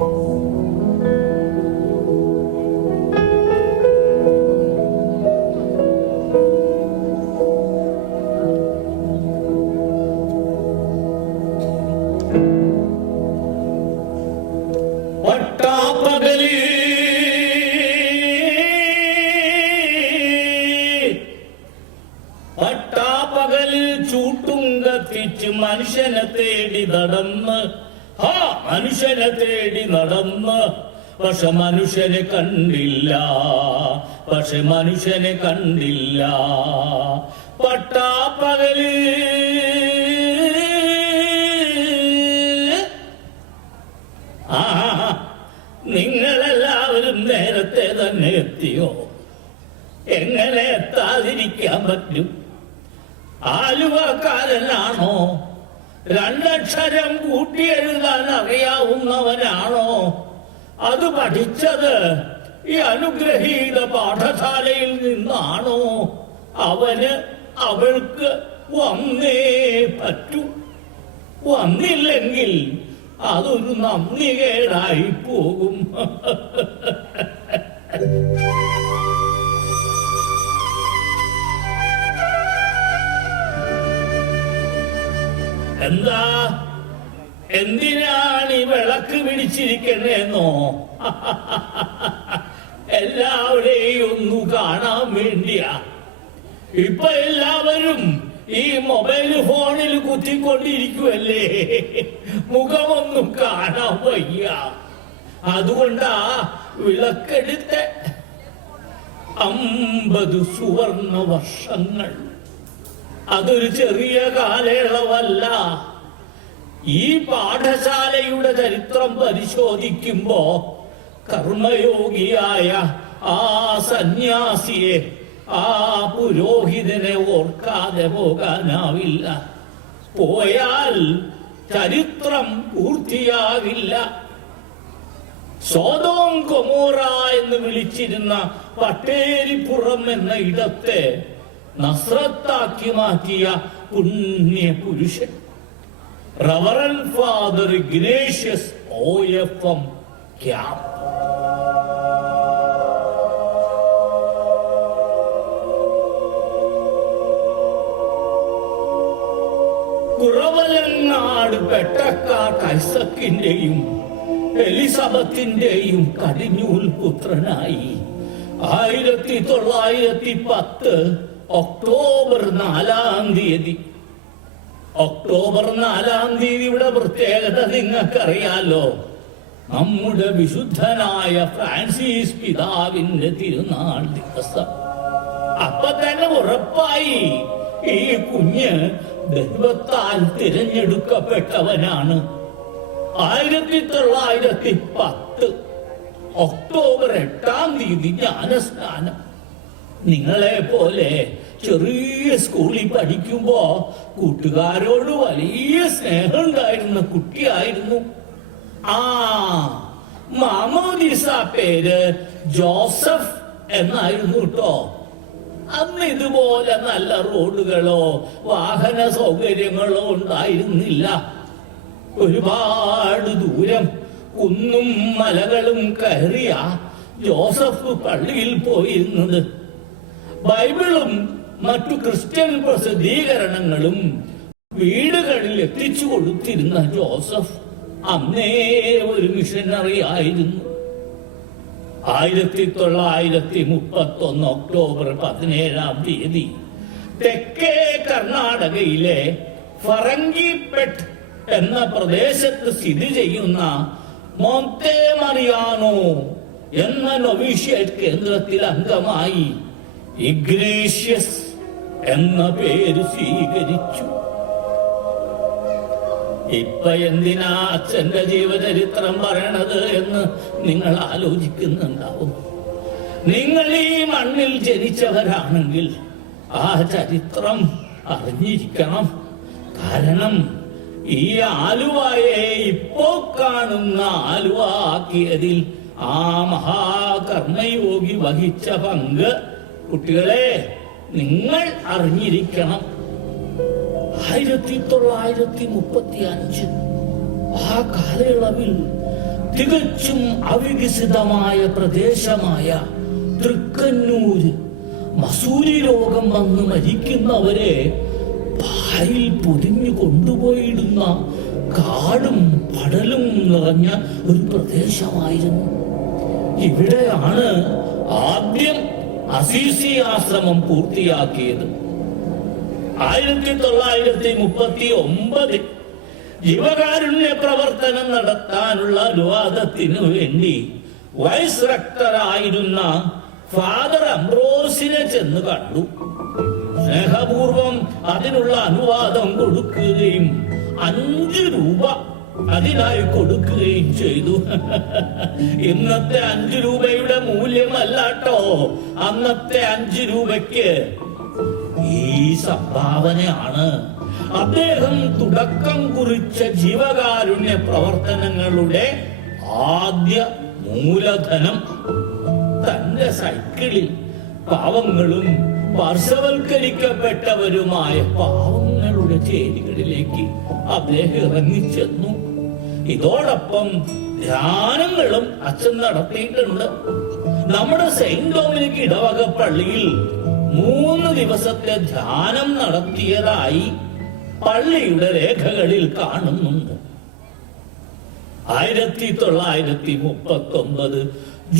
പട്ടാപ്പകലിൽ ചൂട്ടും കത്തിച്ച് മനുഷ്യനെ തേടി നടന്ന് മനുഷ്യനെ തേടി നടന്ന് പക്ഷെ മനുഷ്യനെ കണ്ടില്ല, പക്ഷെ മനുഷ്യനെ കണ്ടില്ല. പട്ടാപ്പകല് നിങ്ങളെല്ലാവരും നേരത്തെ തന്നെ എത്തിയോ? എങ്ങനെ എത്താതിരിക്കാൻ പറ്റും? ആലുവക്കാരനാണോ? രണ്ടക്ഷരം കൂട്ടിയെഴുതാൻ അറിയാവുന്നവനാണോ? അത് പഠിച്ചത് ഈ അനുഗ്രഹീത പാഠശാലയിൽ നിന്നാണോ? അവന് അവൾക്ക് വന്നേ പറ്റൂ. വന്നില്ലെങ്കിൽ അതൊരു നന്ദികേടായി പോകും. എന്താ, എന്തിനാണ് ഈ വിളക്ക് പിടിച്ചിരിക്കണേന്നോ? എല്ലാവരെയും ഒന്ന് കാണാൻ വേണ്ടിയാ. ഇപ്പൊ എല്ലാവരും ഈ മൊബൈൽ ഫോണിൽ കുത്തിക്കൊണ്ടിരിക്കുവല്ലേ, മുഖമൊന്നും കാണാൻ വയ്യ. അതുകൊണ്ടാ വിളക്കെടുത്ത് 50 സുവർണ വർഷങ്ങൾ. അതൊരു ചെറിയ കാലയളവല്ല. ഈ പാഠശാലയുടെ ചരിത്രം പരിശോധിക്കുമ്പോ കർമ്മയോഗിയായ ആ സന്യാസിയെ, ആ പുരോഹിതനെ ഓർക്കാതെ പോകാനാവില്ല. പോയാൽ ചരിത്രം പൂർത്തിയാകില്ല. സോദോം ഗൊമോറ എന്ന് വിളിച്ചിരുന്ന പട്ടേരിപ്പുറം എന്ന ഇടത്തെ നസ്രത്താക്കി മാറ്റിയ പുണ്യ പുരുഷൻ റവറൻ ഫാദർ ഇഗ്നേഷ്യസ് OFM ക്യാമ്പ്. കുറവലങ്ങാട് പെട്ടക്കാട്ട് ഐസക്കിന്റെയും എലിസബത്തിന്റെയും കടിഞ്ഞൂൽ പുത്രനായി 1910 ഒക്ടോബർ 4-ാം തീയതി. ഒക്ടോബർ 4-ാം തീയതിയുടെ പ്രത്യേകത നിങ്ങൾക്കറിയാലോ. നമ്മുടെ വിശുദ്ധനായ ഫ്രാൻസിസ് പിതാവിന്റെ തിരുനാൾ ദിവസം. അപ്പൊ തന്നെ ഉറപ്പായി ഈ കുഞ്ഞ് ദൈവത്താൽ തിരഞ്ഞെടുക്കപ്പെട്ടവനാണ്. 1910 ഒക്ടോബർ 8-ാം തീയതി ജ്ഞാനസ്നാനം. നിങ്ങളെ പോലെ ചെറിയ സ്കൂളിൽ പഠിക്കുമ്പോ കൂട്ടുകാരോട് വലിയ സ്നേഹം ഉണ്ടായിരുന്ന കുട്ടിയായിരുന്നു. മാമോദിസ പേര് ജോസഫ് എന്നായിരുന്നു കേട്ടോ. അന്ന് ഇതുപോലെ നല്ല റോഡുകളോ വാഹന സൗകര്യങ്ങളോ ഉണ്ടായിരുന്നില്ല. ഒരുപാട് ദൂരം കുന്നും മലകളും കയറിയ ജോസഫ് പള്ളിയിൽ പോയിരുന്നത്. ബൈബിളും മറ്റു ക്രിസ്ത്യൻ പ്രസിദ്ധീകരണങ്ങളും വീടുകളിൽ എത്തിച്ചു കൊടുത്തിരുന്ന ജോസഫ് അന്നേ ഒരു മിഷനറി ആയിരുന്നു. 1931 ഒക്ടോബർ 17-ാം തീയതി തെക്കേ കർണാടകയിലെ ഫറങ്കിപെട്ട് എന്ന പ്രദേശത്ത് സ്ഥിതി ചെയ്യുന്ന മോണ്ടെ മറിയാനോ എന്ന നൊവീഷ്യേറ്റ് കേന്ദ്രത്തിൽ അംഗമായി ഇഗ്നേഷ്യസ് എന്ന പേര് സ്വീകരിച്ചു. ഇപ്പൊ എന്തിനാ അച്ഛന്റെ ജീവചരിത്രം പറയണത് എന്ന് നിങ്ങൾ ആലോചിക്കുന്നുണ്ടാവും. നിങ്ങൾ ഈ മണ്ണിൽ ജനിച്ചവരാണെങ്കിൽ ആ ചരിത്രം അറിഞ്ഞിരിക്കണം. കാരണം ഈ ആലുവയെ ഇപ്പോ കാണുന്ന ആലുവ ആക്കിയതിൽ ആ മഹാകർമ്മയോഗി വഹിച്ച പങ്ക് കുട്ടികളെ നിങ്ങൾ അറിഞ്ഞിരിക്കണം. 1935 ആ കാലയളവിൽ തികച്ചും അവികസിതമായ പ്രദേശമായ തൃക്കന്നൂര് മസൂരി രോഗം വന്ന് മരിക്കുന്നവരെ പായിൽ പൊതിഞ്ഞു കൊണ്ടുപോയിടുന്ന കാടും പടലും നിറഞ്ഞ ഒരു പ്രദേശമായിരുന്നു. ഇവിടെയാണ് ആദ്യം അസീസി ആശ്രമം പൂർത്തിയാക്കിയത്. 1939 ജീവകാരുണ്യ പ്രവർത്തനം നടത്താനുള്ള അനുവാദത്തിനു വേണ്ടി വൈസ് റക്ടറായിരുന്ന ഫാദർ അംബ്രോസിനെ ചെന്ന് കണ്ടു. സ്നേഹപൂർവം അതിനുള്ള അനുവാദം കൊടുക്കുകയും 5 രൂപ അതിനായി കൊടുക്കുകയും ചെയ്തു. ഇന്നത്തെ 5 രൂപയുടെ മൂല്യമല്ലാട്ടോ അന്നത്തെ 5 രൂപയ്ക്ക്. ഈ സംഭാവനയാണ് അദ്ദേഹം തുടക്കം കുറിച്ച ജീവകാരുണ്യ പ്രവർത്തനങ്ങളുടെ ആദ്യ മൂലധനം. തന്റെ സൈക്കിളിൽ പാവങ്ങളും പാർശ്വവൽക്കരിക്കപ്പെട്ടവരുമായ പാവങ്ങളുടെ ചേരികളിലേക്ക് അദ്ദേഹം ഇറങ്ങിച്ചെന്നു. ഇതോടൊപ്പം ധ്യാനങ്ങളും അച്ഛൻ നടത്തിയിട്ടുണ്ട്. നമ്മുടെ സെയിന്റ് ഡൊമിനിക് ഇടവക പള്ളിയിൽ 3 ദിവസത്തെ ധ്യാനം നടത്തിയതായി പള്ളിയുടെ രേഖകളിൽ കാണുന്നുണ്ട്. 1939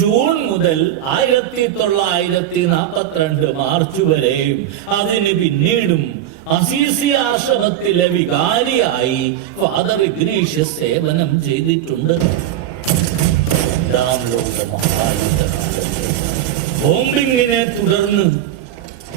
ജൂൺ മുതൽ 1942 മാർച്ച് വരെയും അതിന് പിന്നീടും അസീസി ആശ്രമത്തിലെ വികാരിയായി ഫാദർ ഇഗ്നേഷ്യസ് സേവനം ചെയ്തിട്ടുണ്ട്. രണ്ടാം ലോക മഹായുദ്ധകാലത്ത് ബോംബിങ്ങിനെ തുടർന്ന്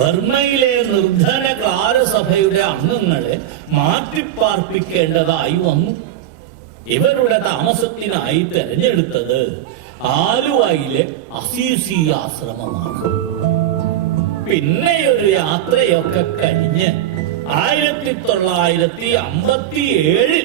ബർമയിലെ നിർധന ക്ലാരസഭയുടെ അംഗങ്ങളെ മാറ്റിപ്പാർപ്പിക്കേണ്ടതായി വന്നു. ഇവരുടെ താമസത്തിനായി തെരഞ്ഞെടുത്തത് ആലുവയിലെ അസീസി ആശ്രമമാണ്. പിന്നെ ഒരു യാത്രയൊക്കെ കഴിഞ്ഞ് 1957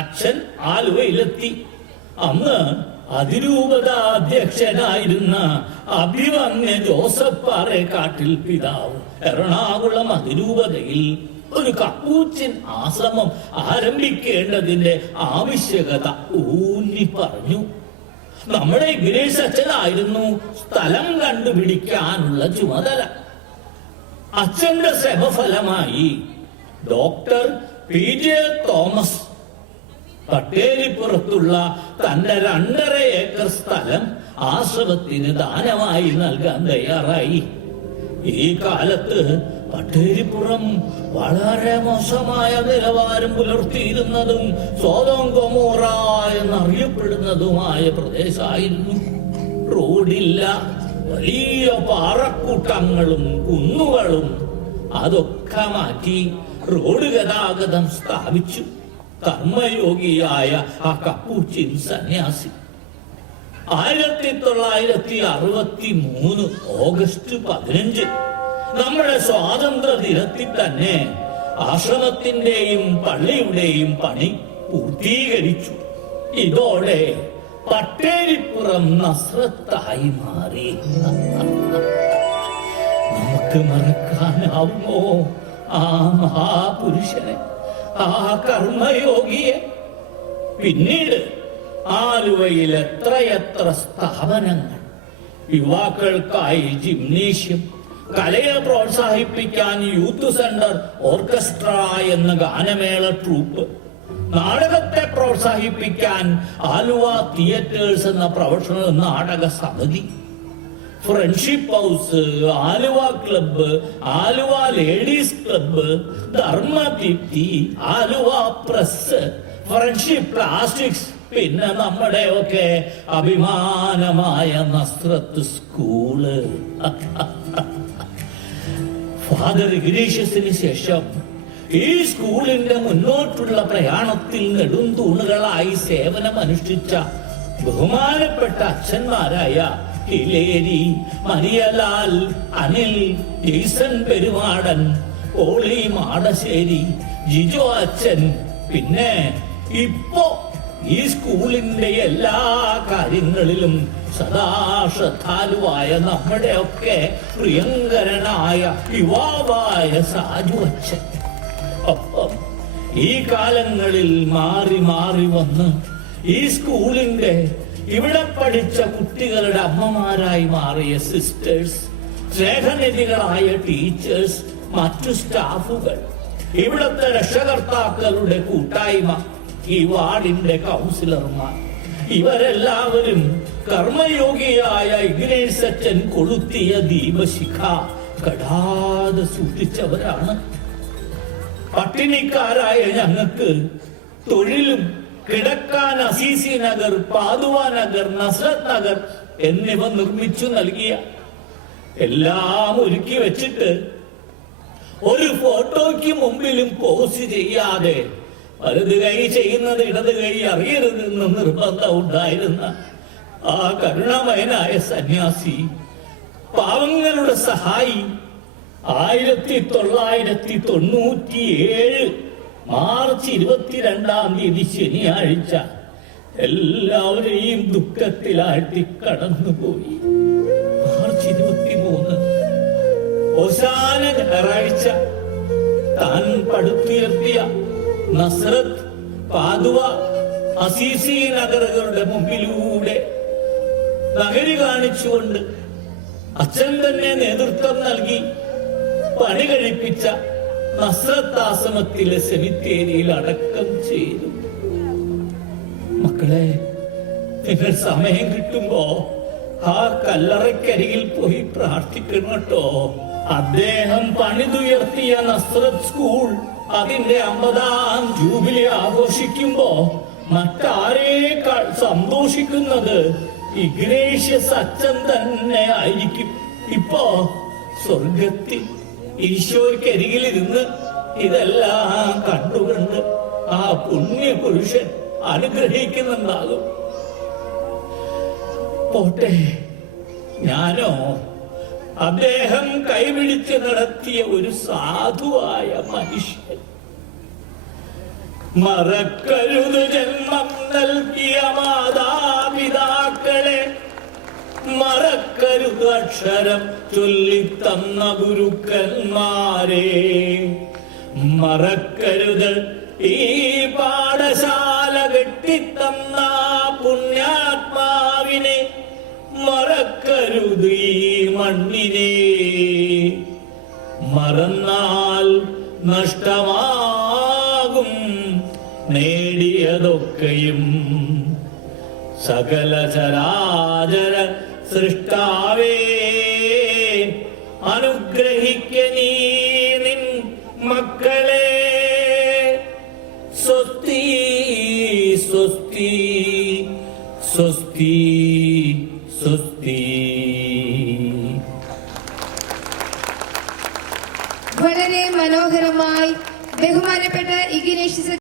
അച്ഛൻ ആലുവയിലെത്തി. അന്ന് അതിരൂപത അധ്യക്ഷനായിരുന്ന അഭിമന്യ ജോസഫ് പാറേക്കാട്ടിൽ പിതാവ് എറണാകുളം അതിരൂപതയിൽ ഒരു കപ്പൂച്ചിൻ ആശ്രമം ആരംഭിക്കേണ്ടതിന്റെ ആവശ്യകത ഊന്നി പറഞ്ഞു. നമ്മുടെ ഇഗ്നേഷ്യസ് അച്ഛനായിരുന്നു സ്ഥലം കണ്ടുപിടിക്കാനുള്ള ചുമതല. അച്ഛന്റെ ശ്രമഫലമായി ഡോക്ടർ PJ തോമസ് പട്ടേലിപ്പുറത്തുള്ള തന്റെ 2.5 ഏക്കർ സ്ഥലം ആശ്രമത്തിന് ദാനമായി നൽകാൻ തയ്യാറായി. ഈ കാലത്ത് പട്ടേലിപ്പുറം വളരെ മോശമായ നിലവാരം പുലർത്തിയിരുന്നതും സോദോം ഗൊമോറ എന്നറിയപ്പെടുന്നതുമായ പ്രദേശമായിരുന്നു. റോഡില്ല, വലിയ പാറക്കൂട്ടങ്ങളും കുന്നുകളും. അതൊക്കെ മാറ്റി റോഡ് ഗതാഗതം സ്ഥാപിച്ചു കർമ്മയോഗിയായ ആ കപ്പൂച്ചിൻ സന്യാസി. 1963 ഓഗസ്റ്റ് 15 നമ്മുടെ സ്വാതന്ത്ര്യ ദിനത്തിൽ തന്നെ ആശ്രമത്തിന്റെയും പള്ളിയുടെയും പണി പൂർത്തീകരിച്ചു. ഇതോടെ പട്ടേലിപ്പുറം നസ്രത്തായി മാറി. നമുക്ക് മറക്കാനാവുമോ ആ മഹാപുരുഷനെ, ആ കർമ്മയോഗിയെ? പിന്നീട് ആലുവയിൽ എത്രയെത്ര സ്ഥാപനങ്ങൾ, യുവാക്കൾക്കായി ജിംനേഷ്യം, കലയെ പ്രോത്സാഹിപ്പിക്കാൻ യൂത്ത് സെന്റർ ഓർക്കസ്ട്ര എന്ന ഗാനമേള ട്രൂപ്പ്, നാടകത്തെ പ്രോത്സാഹിപ്പിക്കാൻ ആലുവ തിയേറ്റേഴ്സ് എന്ന പ്രൊഫഷണൽ നാടക സമിതി, friendship house, Aluva club, Aluva ladies club, Dharmadeepthi, Aluva press, friendship plastics, പിന്നെ നമ്മുടെയൊക്കെ അഭിമാനമായ നസ്രത്ത് സ്കൂള്. ഫാദർ ഇഗ്നേഷ്യസിന് ശേഷം ഈ സ്കൂളിന്റെ മുന്നോട്ടുള്ള പ്രയാണത്തിൽ നെടുംതൂണുകളായി സേവനം അനുഷ്ഠിച്ച ബഹുമാനപ്പെട്ട അച്ഛന്മാരായ ഹിലേരി, മരിയലാൽ, അനിൽ, ജെയ്സൺ പെരുമാടൻ, ഓളി മാടശ്ശേരി, ജിജോ അച്ഛൻ, പിന്നെ ഇപ്പോ ഈ സ്കൂളിന്റെ എല്ലാ കാര്യങ്ങളിലും സദാ ശ്രദ്ധാലുവായ നമ്മുടെയൊക്കെ പ്രിയങ്കരനായ യുവാവായ സാജു അച്ഛൻ. ഒപ്പം ഈ കാലങ്ങളിൽ മാറി മാറി വന്ന് ഈ സ്കൂളിന്റെ ഇവിടെ പഠിച്ച കുട്ടികളുടെ അമ്മമാരായി മാറിയ സിസ്റ്റേഴ്സ്, സ്നേഹനിധികളായ ടീച്ചേഴ്സ്, മറ്റു സ്റ്റാഫുകൾ, ഇവിടുത്തെ രക്ഷകർത്താക്കളുടെ കൂട്ടായ്മ, ഈ വാർഡിന്റെ കൗൺസിലർമാർ, ഇവരെല്ലാവരും കർമ്മയോഗിയായ ഇഗ്നേഷ്യസ് അച്ഛൻ കൊളുത്തിയ ദീപശിഖ കടാതെ സൂക്ഷിച്ചവരാണ്. പട്ടിണിക്കാരായ ഞങ്ങൾക്ക് തൊഴിലും കിടക്കാൻ അസീസി നഗർ, പാതുവ നഗർ, നസ്രത്ത് നഗർ എന്നിവ നിർമ്മിച്ചു നൽകിയ, എല്ലാം ഒരുക്കി വെച്ചിട്ട് ഒരു ഫോട്ടോയ്ക്ക് മുമ്പിലും പോസ്റ്റ് ചെയ്യാതെ വലത് കൈ ചെയ്യുന്നത് ഇടത് കൈ അറിയരുതെന്ന് നിർബന്ധം ഉണ്ടായിരുന്ന ആ കരുണാമയനായ സന്യാസി, പാവങ്ങളുടെ സഹായി, 1997 മാർച്ച് 22 ശനിയാഴ്ച എല്ലാവരെയും ദുഃഖത്തിലാഴ്ത്തി കടന്നുപോയി. മാർച്ച് 23 അവസാന ഞായറാഴ്ച താൻ പടുത്തുയർത്തിയ നസ്രത്ത്, പാതുവ, അസീസി നഗറുകളുടെ മുമ്പിലൂടെ നഗരി കാണിച്ചുകൊണ്ട് അച്ഛൻ തന്നെ നേതൃത്വം നൽകി പണി കഴിപ്പിച്ച നസ്രത്ത് ആശ്രമത്തിലെ സെമിത്തേരിയിൽ അടക്കം ചെയ്തു. മക്കളെ, നിങ്ങൾ സമയം കിട്ടുമ്പോ ആ കല്ലറയ്ക്കരികിൽ പോയി പ്രാർത്ഥിക്കണം കേട്ടോ. അദ്ദേഹം പണിതുയർത്തിയ നസ്രത്ത് സ്കൂൾ അതിന്റെ 50ാം ജൂബിലി ആഘോഷിക്കുമ്പോ മറ്റാരേക്കാൾ സന്തോഷിക്കുന്നത് ഇഗ്നേഷ്യസ് അച്ഛൻ തന്നെ ആയിരിക്കും. ഇപ്പോ സ്വർഗത്തിൽ ഈശോയ്ക്കരികിലിരുന്ന് ഇതെല്ലാം കണ്ടുകൊണ്ട് ആ പുണ്യപുരുഷൻ അനുഗ്രഹിക്കുന്നുണ്ടാകും. പോട്ടെ, ഞാനോ അദ്ദേഹം കൈപിടിച്ച് നടത്തിയ ഒരു സാധുവായ മനുഷ്യൻ. മറക്കരുത് ജന്മം നൽകിയ മാതാപിതാക്കളെ, മറക്കരുത് അക്ഷരം ചൊല്ലിത്തന്ന ഗുരുക്കന്മാരെ, മറക്കരുത് ഈ പാഠശാല കെട്ടിത്തന്ന പുണ്യാത്മാവിനെ, മറക്കരുത് ഈ മണ്ണിനെ. മറന്നാൽ നഷ്ടമാകും നേടിയതൊക്കെയും. സകല ചരാചര സൃഷ്ടാവേ, അനുഗ്രഹിക്ക നീ നിൻ മക്കളെ. സ്വസ്തി സ്വസ്തി സ്വസ്തി സ്വസ്തി. വളരെ മനോഹരമായി ബഹുമാനപ്പെട്ട ഇഗ്നേഷ്യസ്